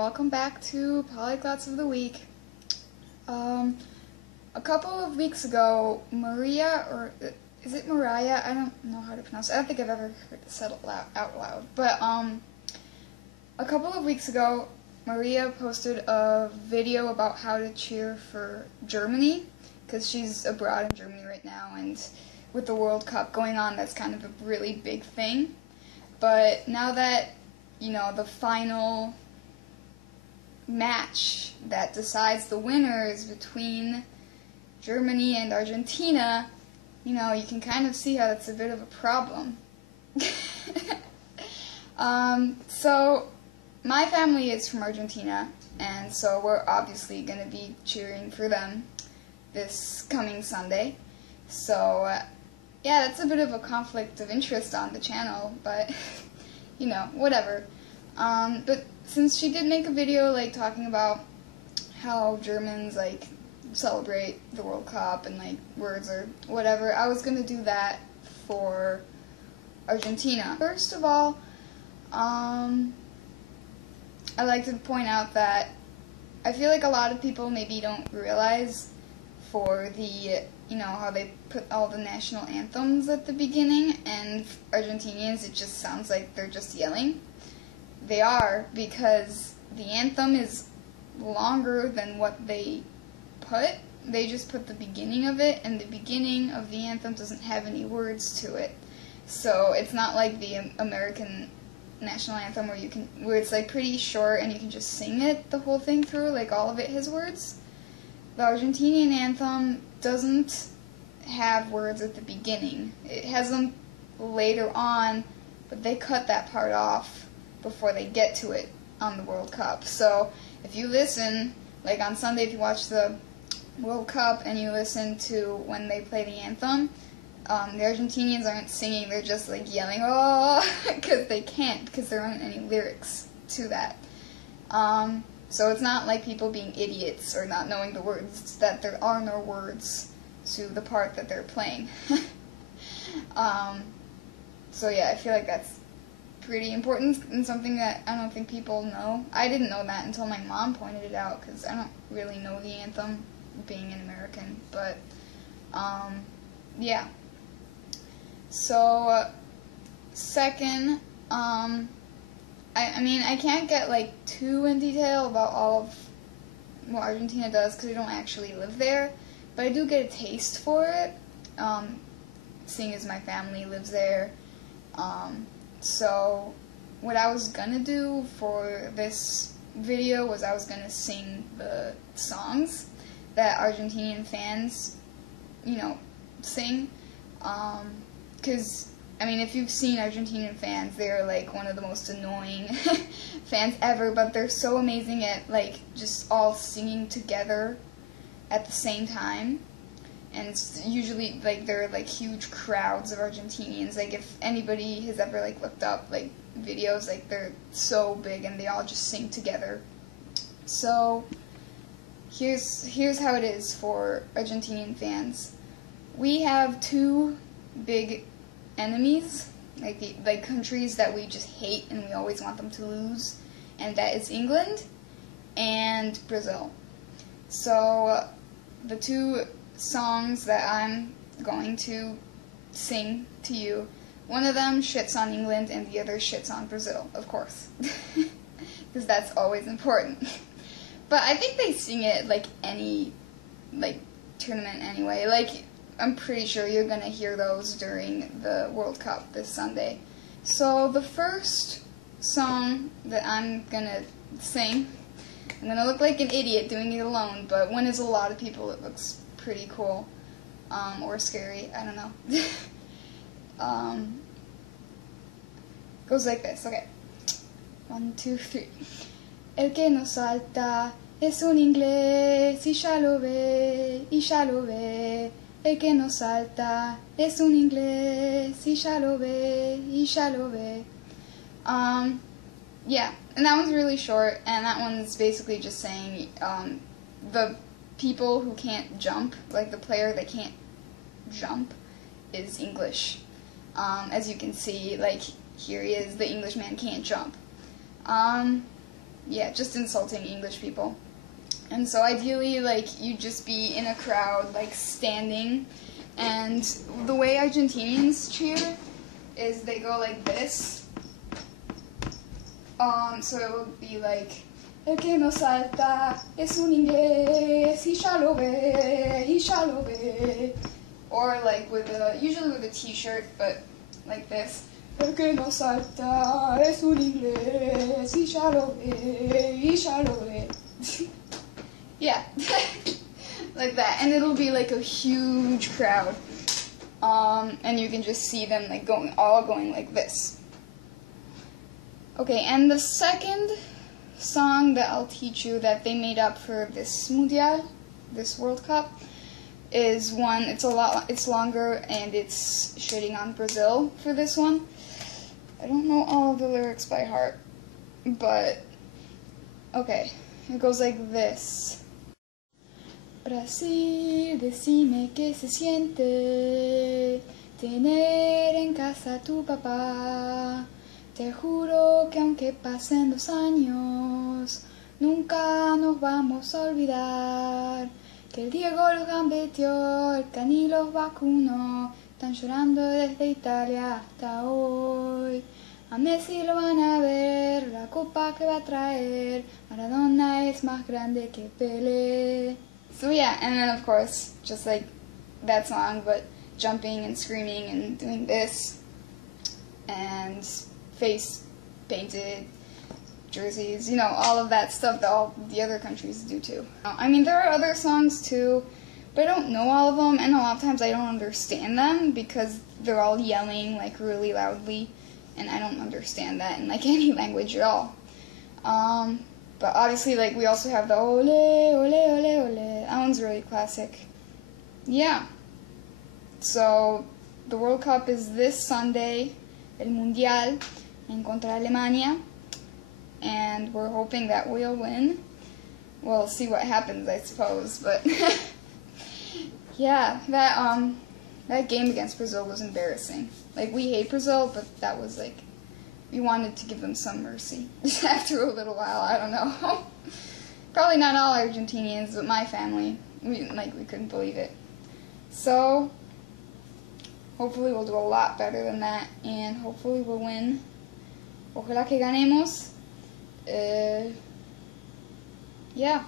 welcome back to Polyglots of the Week. A couple of weeks ago, Maria, or is it Mariah? I don't know how to pronounce it. I don't think I've ever heard it said out loud. But a couple of weeks ago, Maria posted a video about how to cheer for Germany, because she's abroad in Germany right now, and with the World Cup going on, that's kind of a really big thing. But now that, you know, the final match that decides the winners between Germany and Argentina, you know, you can kind of see how that's a bit of a problem. So my family is from Argentina, and so we're obviously going to be cheering for them this coming Sunday. So yeah, that's a bit of a conflict of interest on the channel, but you know, whatever. But since she did make a video, like, talking about how Germans, like, celebrate the World Cup and, like, words or whatever, I was gonna do that for Argentina. First of all, I'd like to point out that I feel like a lot of people maybe don't realize for the, you know, how they put all the national anthems at the beginning, and Argentinians, it just sounds like they're just yelling. They are, because the anthem is longer than what they put. They just put the beginning of it, and the beginning of the anthem doesn't have any words to it. So it's not like the American national anthem where it's like pretty short and you can just sing it the whole thing through, like all of it has words. The Argentinian anthem doesn't have words at the beginning. It has them later on, but they cut that part off before they get to it on the World Cup. So if you listen, like on Sunday, if you watch the World Cup and you listen to when they play the anthem, the Argentinians aren't singing, they're just like yelling, oh, because they can't, because there aren't any lyrics to that. So it's not like people being idiots or not knowing the words, it's that there are no words to the part that they're playing. So yeah, I feel like that's pretty important and something that I don't think people know. I didn't know that until my mom pointed it out, because I don't really know the anthem, being an American, but yeah. So second, I mean, I can't get like too in detail about all of what Argentina does because I don't actually live there, but I do get a taste for it, seeing as my family lives there. So what I was gonna do for this video was I was gonna sing the songs that Argentinian fans, you know, sing, because, I mean, if you've seen Argentinian fans, they're, like, one of the most annoying fans ever, but they're so amazing at, like, just all singing together at the same time. And it's usually, like, there are, like, huge crowds of Argentinians. Like, if anybody has ever, like, looked up, like, videos, like, they're so big and they all just sing together. So here's how it is for Argentinian fans. We have two big enemies, like countries that we just hate and we always want them to lose, and that is England and Brazil. So the two songs that I'm going to sing to you, one of them shits on England and the other shits on Brazil, of course, because that's always important. But I think they sing it like any, like, tournament anyway. Like, I'm pretty sure you're gonna hear those during the World Cup this Sunday. So the first song that I'm gonna sing, I'm gonna look like an idiot doing it alone, but when there's a lot of people it looks pretty cool, or scary, I don't know. Goes like this, okay. 1, 2, 3. El que no salta es un inglés y ya lo ve, y ya lo ve. El que no salta es un inglés y ya lo ve, y ya lo ve. Yeah, and that one's really short, and that one's basically just saying the people who can't jump, like the player that can't jump, is English. As you can see, like, here he is, the Englishman can't jump. yeah, just insulting English people. And so ideally, like, you'd just be in a crowd, like, standing, and the way Argentinians cheer is they go like this. So it would be like, el que no salta es un inglés, y ya lo ve, y ya lo ve. Or like usually with a t-shirt, but like this. El que no salta es un inglés, y ya lo ve, y ya lo ve. Yeah, like that, and it'll be like a huge crowd, and you can just see them like going like this. Okay, and the second song that I'll teach you that they made up for this Mundial, this World Cup, is one. It's longer, and it's shitting on Brazil for this one. I don't know all of the lyrics by heart, but okay, it goes like this. Brasil, decime que se siente tener en casa a tu papá. Te juro que aunque pasen los años, nunca nos vamos a olvidar que el Diego los gambeteó, el Cani los vacunó, están llorando desde Italia hasta hoy. A Messi lo van a ver, la Copa que va a traer, Maradona es más grande que Pele. So yeah, and then of course, just like that song, but jumping and screaming and doing this, and face painted jerseys, you know, all of that stuff that all the other countries do too. I mean, there are other songs too, but I don't know all of them, and a lot of times I don't understand them because they're all yelling like really loudly, and I don't understand that in like any language at all. But obviously, like, we also have the ole, ole, ole, ole. That one's really classic. Yeah. So, the World Cup is this Sunday, el Mundial, en contra Alemania, and we're hoping that we'll win. We'll see what happens, I suppose, but yeah, that game against Brazil was embarrassing. Like, we hate Brazil, but that was like, we wanted to give them some mercy. After a little while, I don't know. Probably not all Argentinians, but my family, we couldn't believe it. So, hopefully we'll do a lot better than that, and hopefully we'll win. Ojalá que ganemos. Yeah.